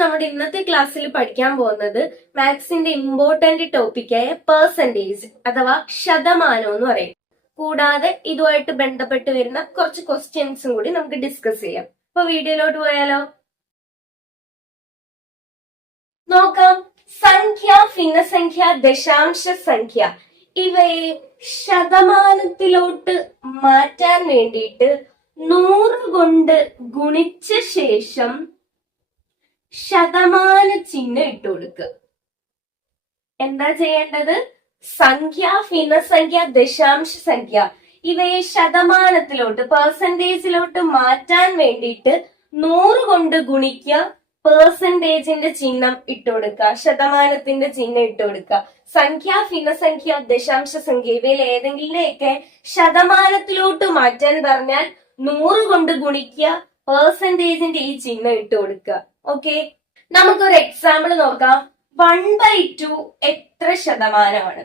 നമ്മുടെ ഇന്നത്തെ ക്ലാസ്സിൽ പഠിക്കാൻ പോകുന്നത് മാത്സിന്റെ ഇമ്പോർട്ടന്റ് ടോപ്പിക്കായ പെർസെന്റേജ് അഥവാ ശതമാനം എന്ന് പറയും. കൂടാതെ ഇതുമായിട്ട് ബന്ധപ്പെട്ട് വരുന്ന കുറച്ച് ക്വസ്റ്റ്യൻസും കൂടി നമുക്ക് ഡിസ്കസ് ചെയ്യാം. അപ്പൊ വീഡിയോയിലോട്ട് പോയാലോ? നോക്കാം. സംഖ്യ, ഭിന്നസംഖ്യ, ദശാംശ സംഖ്യ ഇവയെ ശതമാനത്തിലോട്ട് മാറ്റാൻ വേണ്ടിയിട്ട് 100 കൊണ്ട് ഗുണിച്ച ശേഷം ശതമാന ചിഹ്നം ഇട്ട് കൊടുക്കുക. എന്താ ചെയ്യേണ്ടത്? സംഖ്യ, ഭിന്നസംഖ്യ, ദശാംശ സംഖ്യ ഇവയെ ശതമാനത്തിലോട്ട് പെർസെന്റേജിലോട്ട് മാറ്റാൻ വേണ്ടിയിട്ട് 100 കൊണ്ട് ഗുണിക്കുക, പെർസെന്റേജിന്റെ ചിഹ്നം ഇട്ട് കൊടുക്കുക, ശതമാനത്തിന്റെ ചിഹ്നം ഇട്ട് കൊടുക്കുക. സംഖ്യ, ഭിന്നസംഖ്യ, ദശാംശ സംഖ്യ ഇവയിൽ ഏതെങ്കിലുമൊക്കെ ശതമാനത്തിലോട്ട് മാറ്റാൻ പറഞ്ഞാൽ 100 കൊണ്ട് ഗുണിക്കുക, പെർസെന്റേജിന്റെ ഈ ചിഹ്നം ഇട്ട് കൊടുക്കുക. ഓക്കെ, നമുക്കൊരു എക്സാമ്പിൾ നോക്കാം. 1/2 എത്ര ശതമാനമാണ്?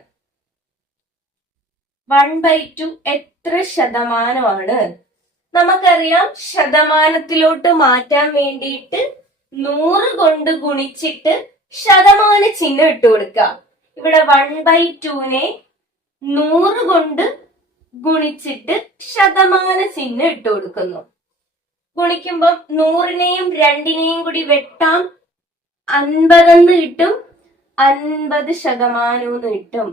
1/2 എത്ര ശതമാനമാണ്? നമുക്കറിയാം, ശതമാനത്തിലോട്ട് മാറ്റാൻ വേണ്ടിയിട്ട് 100 കൊണ്ട് ഗുണിച്ചിട്ട് ശതമാന ചിഹ്നം ഇട്ട് കൊടുക്കുക. ഇവിടെ 1/2നെ 100 കൊണ്ട് ഗുണിച്ചിട്ട് ശതമാന ചിഹ്നം ഇട്ട് കൊടുക്കുന്നു. ഗുണിക്കുമ്പം 100നെയും 2നെയും കൂടി വെട്ടാം, 50 എന്ന് കിട്ടും, 50% എന്ന് കിട്ടും.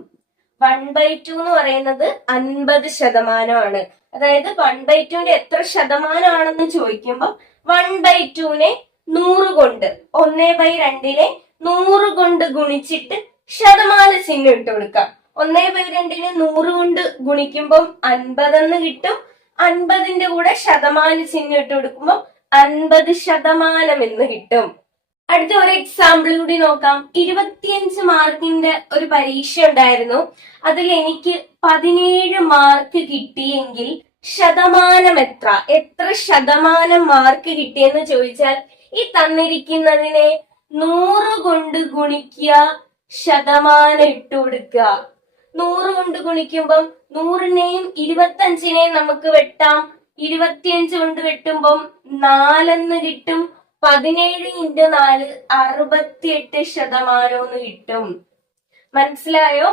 1/2 എന്ന് പറയുന്നത് 50%. അതായത് 1/2ന്റെ എത്ര ശതമാനമാണെന്ന് ചോദിക്കുമ്പോ 1/2നെ 100 കൊണ്ട് 1/2നെ 100 കൊണ്ട് ഗുണിച്ചിട്ട് ശതമാന ചിഹ്നം ഇട്ട് കൊടുക്കാം. 1/2നെ 100 കൊണ്ട് ഗുണിക്കുമ്പം 50 എന്ന് കിട്ടും, 50ന്റെ കൂടെ ശതമാന ചിഹ്നം ഇട്ട് കൊടുക്കുമ്പോൾ 50% എന്ന് കിട്ടും. അടുത്ത ഒരു എക്സാമ്പിൾ കൂടി നോക്കാം. 25 മാർക്കിന്റെ ഒരു പരീക്ഷ ഉണ്ടായിരുന്നു. അതിൽ എനിക്ക് 17 മാർക്ക് കിട്ടിയെങ്കിൽ ശതമാനം എത്ര ശതമാനം മാർക്ക് കിട്ടിയെന്ന് ചോദിച്ചാൽ ഈ തന്നിരിക്കുന്നതിനെ 100 കൊണ്ട് ഗുണിക്കുക, ശതമാനം ഇട്ട് കൊടുക്കുക. 100 കൊണ്ട് ഗുണിക്കുമ്പം 100നെയും 25നെയും നമുക്ക് വെട്ടാം, 25 കൊണ്ട് വെട്ടുമ്പം 4 എന്ന് കിട്ടും, 17 × 4 68% എന്ന് കിട്ടും. മനസ്സിലായോ?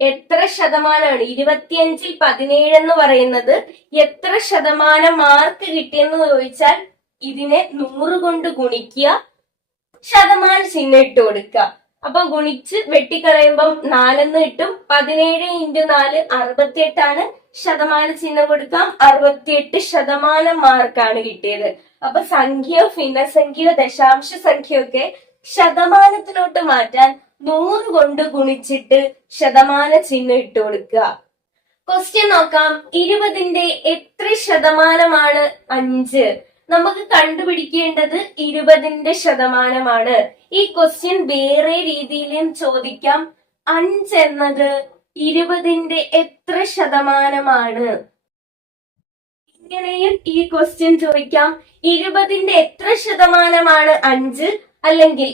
എത്ര ശതമാനമാണ്? 25ൽ 17 എന്ന് പറയുന്നത് എത്ര ശതമാനം മാർക്ക് കിട്ടിയെന്ന് ചോദിച്ചാൽ ഇതിനെ 100 കൊണ്ട് ഗുണിക്കുക, ശതമാന ചിഹ്നം ഇട്ട് കൊടുക്കുക. അപ്പൊ ഗുണിച്ച് വെട്ടിക്കളയുമ്പം 4 എന്ന് കിട്ടും, 17 × 4 68 ശതമാന ചിഹ്നം കൊടുക്കാം, 68% മാർക്കാണ് കിട്ടിയത്. അപ്പൊ സംഖ്യ, ഭിന്നസംഖ്യ, ദശാംശ സംഖ്യയൊക്കെ ശതമാനത്തിലോട്ട് മാറ്റാൻ 100 കൊണ്ട് ഗുണിച്ചിട്ട് ശതമാന ചിഹ്നം ഇട്ട് കൊടുക്കുക. ക്വസ്റ്റ്യൻ നോക്കാം. 20ന്റെ എത്ര ശതമാനമാണ് 5? നമുക്ക് കണ്ടുപിടിക്കേണ്ടത് 20ന്റെ ശതമാനമാണ്. ഈ ക്വസ്റ്റ്യൻ വേറെ രീതിയിലും ചോദിക്കാം. 5 എന്നത് 20ന്റെ എത്ര ശതമാനമാണ്? ഇങ്ങനെയും ഈ ക്വസ്റ്റ്യൻ ചോദിക്കാം. 20ന്റെ എത്ര ശതമാനമാണ് 5? അല്ലെങ്കിൽ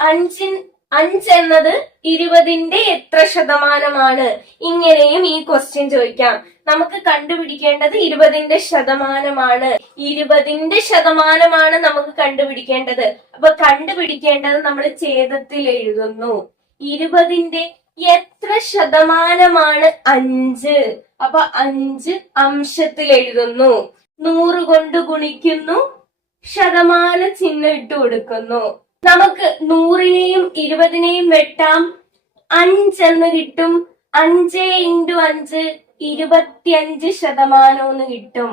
5 എന്നത് 20ന്റെ എത്ര ശതമാനമാണ്? ഇങ്ങനെയും ഈ ക്വസ്റ്റ്യൻ ചോദിക്കാം. നമുക്ക് കണ്ടുപിടിക്കേണ്ടത് 20ന്റെ ശതമാനമാണ്. 20ന്റെ ശതമാനമാണ് നമുക്ക് കണ്ടുപിടിക്കേണ്ടത്. അപ്പൊ കണ്ടുപിടിക്കേണ്ടത് നമ്മൾ ഛേദത്തിൽ എഴുതുന്നു. 20ന്റെ എത്ര ശതമാനമാണ് 5? അപ്പൊ 5 അംശത്തിൽ എഴുതുന്നു. 100 കൊണ്ട് ഗുണിക്കുന്നു, ശതമാന ചിഹ്നം ഇട്ട് കൊടുക്കുന്നു. നമുക്ക് 100നെയും 20നെയും വെട്ടാം, 5 എന്ന് കിട്ടും, 5 × 5 25% എന്ന് കിട്ടും.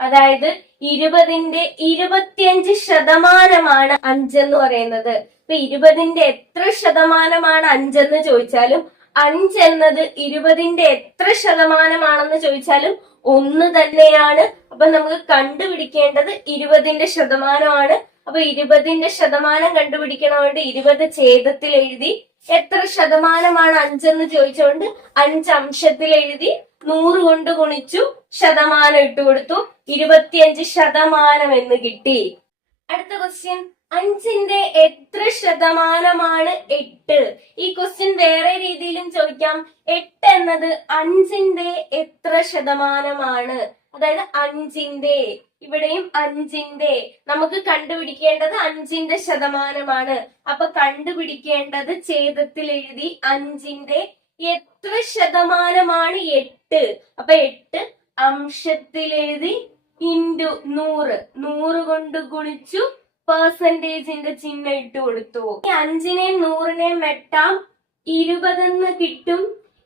അതായത് 20ന്റെ 25% 5 എന്ന് പറയുന്നത്. ഇപ്പൊ 20ന്റെ എത്ര ശതമാനമാണ് 5 എന്ന് ചോദിച്ചാലും 5 എന്നത് 20ന്റെ എത്ര ശതമാനമാണെന്ന് ചോദിച്ചാലും ഒന്ന് തന്നെയാണ്. അപ്പൊ നമുക്ക് കണ്ടുപിടിക്കേണ്ടത് 20ന്റെ ശതമാനമാണ്. അപ്പൊ 20ന്റെ ശതമാനം കണ്ടുപിടിക്കണോണ്ട് 20 ഛേദത്തിൽ എഴുതി, എത്ര ശതമാനമാണ് 5 എന്ന് ചോദിച്ചുകൊണ്ട് 5 അംശത്തിൽ എഴുതി, 100 കൊണ്ട് ഗുണിച്ചു, ശതമാനം ഇട്ട് കൊടുത്തു, 25% എന്ന് കിട്ടി. അടുത്ത ക്വസ്റ്റ്യൻ. 5ന്റെ എത്ര ശതമാനമാണ് 8? ഈ ക്വസ്റ്റ്യൻ വേറെ രീതിയിലും ചോദിക്കാം. 8 എന്നത് 5ന്റെ എത്ര ശതമാനമാണ്? അതായത് 5ന്റെ, ഇവിടെയും 5ന്റെ. നമുക്ക് കണ്ടുപിടിക്കേണ്ടത് 5ന്റെ ശതമാനമാണ്. അപ്പൊ കണ്ടുപിടിക്കേണ്ടത് ഛേദത്തിൽ എഴുതി 5ന്റെ എത്ര ശതമാനമാണ് 8. അപ്പൊ 8 അംശത്തിൽ എഴുതി ഇൻറ്റു 100, 100 കൊണ്ട് ഗുണിച്ചു പെർസെന്റേജിന്റെ ചിഹ്നം ഇട്ട് കൊടുത്തു. 5നെയും 100നെയും വെട്ടാം, 20 കിട്ടും.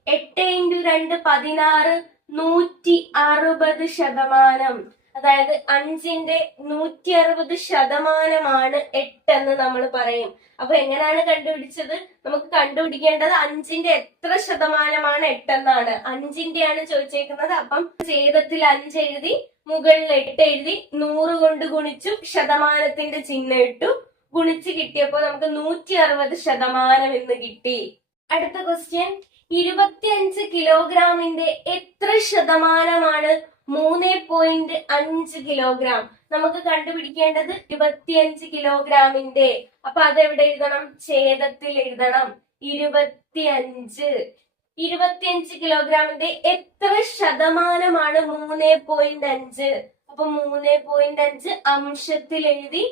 8 × 2 16, 160 ശതമാനം. അതായത് 5ന്റെ 160 ശതമാനമാണ് 8 എന്ന് നമ്മൾ പറയും. അപ്പൊ എങ്ങനെയാണ് കണ്ടുപിടിച്ചത്? നമുക്ക് കണ്ടുപിടിക്കേണ്ടത് 5ന്റെ എത്ര ശതമാനമാണ് 8 എന്നാണ്. 5ന്റെ ആണ് ചോദിച്ചേക്കുന്നത്. അപ്പം ഛേദത്തിൽ 5 എഴുതി, മുകളിൽ 8 എഴുതി, 100 കൊണ്ട് ഗുണിച്ചു, ശതമാനത്തിന്റെ ചിഹ്നം ഇട്ടു, ഗുണിച്ച് കിട്ടിയപ്പോ നമുക്ക് 160 ശതമാനം എന്ന് കിട്ടി. അടുത്ത ക്വസ്റ്റ്യൻ, 25 കിലോഗ്രാമിന്റെ എത്ര ശതമാനമാണ് 3.5 കിലോഗ്രാം? നമുക്ക് കണ്ടുപിടിക്കേണ്ടത് 25 കിലോഗ്രാമിന്റെ. അപ്പൊ അതെവിടെ എഴുതണം? ഛേദത്തിൽ എഴുതണം. 25 കിലോഗ്രാമിന്റെ എത്ര ശതമാനമാണ് 3.5? അപ്പൊ 3.5 അംശത്തിൽ എഴുതി,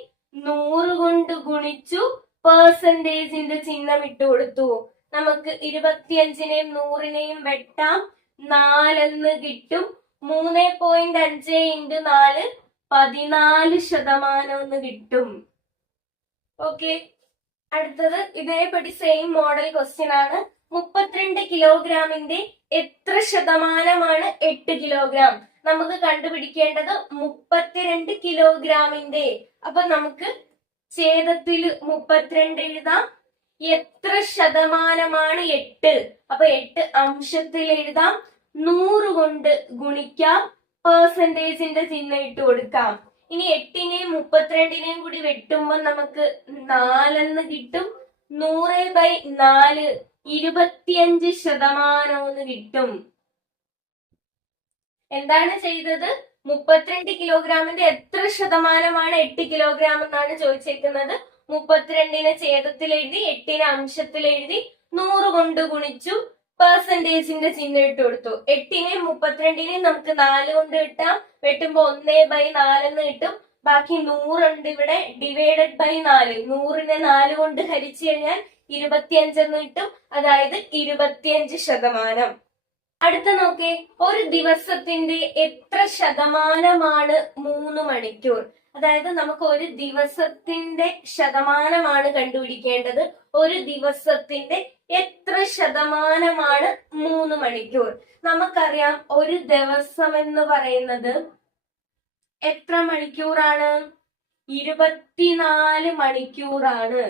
100 കൊണ്ട് ഗുണിച്ചു, പെർസെന്റേജിന്റെ ചിഹ്നം ഇട്ട് കൊടുത്തു. നമുക്ക് 25നെയും 100നെയും വെട്ടാം, 4 എന്ന് കിട്ടും. 3.5 × 4 14 ശതമാനം എന്ന് കിട്ടും. ഓക്കെ, അടുത്തത് ഇതേപടി സെയിം മോഡൽ ക്വസ്റ്റ്യൻ ആണ്. 32 കിലോഗ്രാമിന്റെ എത്ര ശതമാനമാണ് 8 കിലോഗ്രാം? നമുക്ക് കണ്ടുപിടിക്കേണ്ടത് 32 കിലോഗ്രാമിന്റെ. അപ്പൊ നമുക്ക് ഛേദത്തിൽ 32 എഴുതാം. എത്ര ശതമാനമാണ് 8? അപ്പൊ 8 അംശത്തിൽ എഴുതാം, 100 കൊണ്ട് ഗുണിക്കാം, പെർസെന്റേജിന്റെ ചിഹ്നം ഇട്ട് കൊടുക്കാം. ഇനി 8നെയും 32നെയും കൂടി വെട്ടുമ്പോൾ നമുക്ക് 4 എന്ന് കിട്ടും. 100/4 25 ശതമാനം എന്ന് കിട്ടും. എന്താണ് ചെയ്തത്? 32 കിലോഗ്രാമിന്റെ എത്ര ശതമാനമാണ് 8 കിലോഗ്രാം എന്നാണ് ചോദിച്ചേക്കുന്നത്. 32നെ ഛേദത്തിൽ എഴുതി, 8നെ അംശത്തിൽ എഴുതി, 100 കൊണ്ട് ഗുണിച്ചു, പെർസെന്റേജിന്റെ ചിഹ്നം ഇട്ട് കൊടുത്തു. 8നെയും 32നെയും നമുക്ക് 4 കൊണ്ട് കിട്ടാം. വെട്ടുമ്പോ 1/4 എന്ന് കിട്ടും. ബാക്കി 100 ഉണ്ട് ഇവിടെ, ഡിവൈഡഡ് ബൈ 4. 100നെ 4 കൊണ്ട് ഹരിച്ചു കഴിഞ്ഞാൽ 25 എന്ന് കിട്ടും. അതായത് 25 ശതമാനം. അടുത്ത നോക്കേ, ഒരു ദിവസത്തിന്റെ എത്ര ശതമാനമാണ് 3 മണിക്കൂർ? അതായത് നമുക്ക് ഒരു ദിവസത്തിന്റെ ശതമാനമാണ് കണ്ടുപിടിക്കേണ്ടത്. ഒരു ദിവസത്തിന്റെ എത്ര ശതമാനമാണ് 3 മണിക്കൂർ? നമുക്കറിയാം ഒരു ദിവസം എന്ന് പറയുന്നത് എത്ര മണിക്കൂറാണ്? 24 മണിക്കൂറാണ്.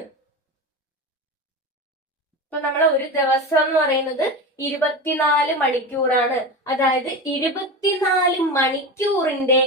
അപ്പൊ നമ്മളെ ഒരു ദിവസം എന്ന് പറയുന്നത് 24 മണിക്കൂറാണ്. അതായത് 24 മണിക്കൂറിന്റെ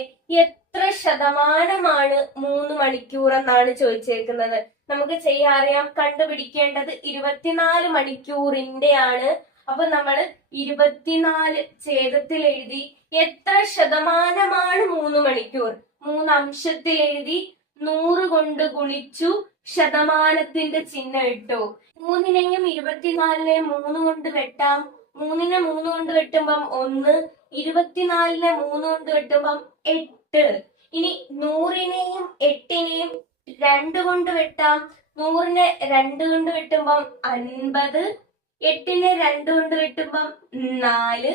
എത്ര ശതമാനമാണ് 3 മണിക്കൂർ എന്നാണ് ചോദിച്ചേക്കുന്നത്. നമുക്ക് ചെയ്യാറിയാം, കണ്ടുപിടിക്കേണ്ടത് 24 മണിക്കൂറിന്റെ ആണ്. അപ്പൊ നമ്മൾ 24 ഛേദത്തിൽ എഴുതി, എത്ര ശതമാനമാണ് 3 മണിക്കൂർ? 3 അംശത്തിൽ എഴുതി, 100 കൊണ്ട് ഗുണിച്ചു, ശതമാനത്തിന്റെ ചിഹ്നം ഇട്ടു. 3നെയും 24നെയും 3 കൊണ്ട് വെട്ടാം. 3നെ 3 കൊണ്ട് വെട്ടുമ്പം 1, 24നെ 3 കൊണ്ട് വെട്ടുമ്പം 8. ഇനി 100നെയും 8നെയും 2 കൊണ്ട് വെട്ടാം. 100നെ 2 കൊണ്ട് വെട്ടുമ്പം 50, 8നെ 2 കൊണ്ട് വെട്ടുമ്പം 4,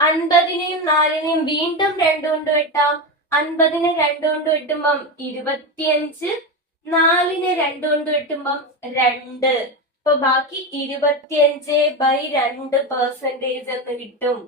50നെയും 4നെയും വീണ്ടും 2 കൊണ്ട് വെട്ടാം. 50നെ 2 കൊണ്ട് വെട്ടുമ്പം 25, 4നെ 2 കൊണ്ട് വെട്ടുമ്പം 2. അപ്പൊ ബാക്കി 25/2 പെർസെന്റേജ് എന്ന് കിട്ടും.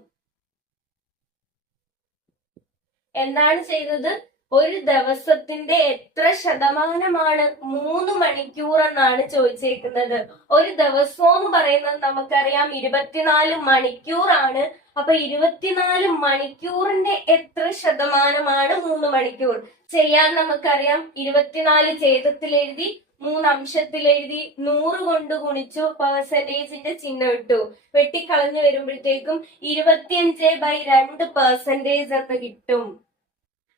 എന്താണ് ചെയ്തത്? ഒരു ദിവസത്തിന്റെ എത്ര ശതമാനമാണ് 3 മണിക്കൂർ എന്നാണ് ചോദിച്ചേക്കുന്നത്. ഒരു ദിവസം എന്ന് പറയുന്നത് നമുക്കറിയാം 24 മണിക്കൂറാണ്. അപ്പൊ 24 മണിക്കൂറിന്റെ എത്ര ശതമാനമാണ് 3 മണിക്കൂർ? ചെയ്യാൻ നമുക്കറിയാം, 24 ഛേദത്തിൽ എഴുതി, 3 അംശത്തിൽ എഴുതി, 100 കൊണ്ട് ഗുണിച്ചു, പെർസെന്റേജിന്റെ ചിഹ്നം ഇട്ടു. വെട്ടിക്കളഞ്ഞു വരുമ്പോഴത്തേക്കും 25/2 പെർസെന്റേജ് എന്ന് കിട്ടും.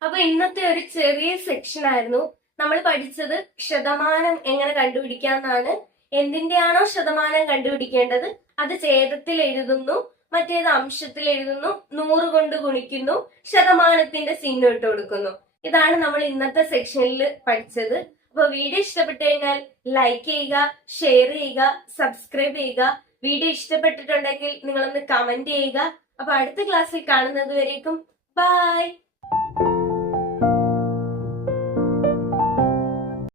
അപ്പൊ ഇന്നത്തെ ഒരു ചെറിയ സെക്ഷൻ ആയിരുന്നു. നമ്മൾ പഠിച്ചത് ശതമാനം എങ്ങനെ കണ്ടുപിടിക്കാന്നാണ്. എന്തിന്റെയാണോ ശതമാനം കണ്ടുപിടിക്കേണ്ടത് അത് ഛേദത്തിൽ എഴുതുന്നു, മറ്റേത് അംശത്തിൽ എഴുതുന്നു, 100 കൊണ്ട് ഗുണിക്കുന്നു, ശതമാനത്തിന്റെ ചിഹ്നം ഇട്ട് കൊടുക്കുന്നു. ഇതാണ് നമ്മൾ ഇന്നത്തെ സെക്ഷനിൽ പഠിച്ചത്. അപ്പൊ വീഡിയോ ഇഷ്ടപ്പെട്ടു കഴിഞ്ഞാൽ ലൈക്ക് ചെയ്യുക, ഷെയർ ചെയ്യുക, സബ്സ്ക്രൈബ് ചെയ്യുക. വീഡിയോ ഇഷ്ടപ്പെട്ടിട്ടുണ്ടെങ്കിൽ നിങ്ങളൊന്ന് കമന്റ് ചെയ്യുക. അപ്പൊ അടുത്ത ക്ലാസ്സിൽ കാണുന്നത് വരേക്കും ബൈ.